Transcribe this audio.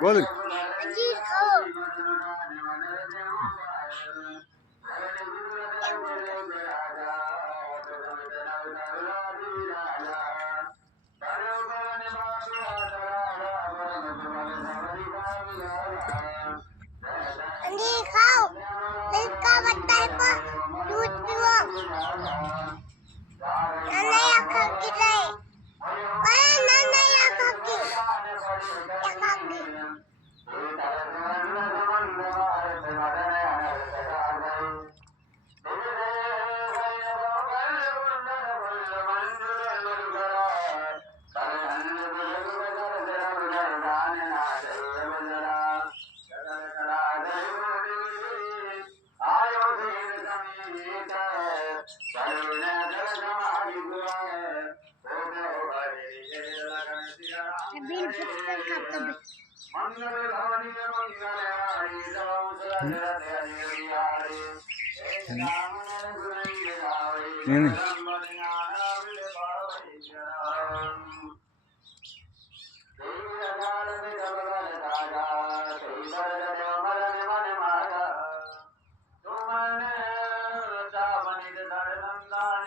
बोल जी खाओ जी खाओ इसका बच्चा है पर दूध पियो नाना या खाकी जाए अरे नाना या खाकी बिल फिक्सर का तब नहीं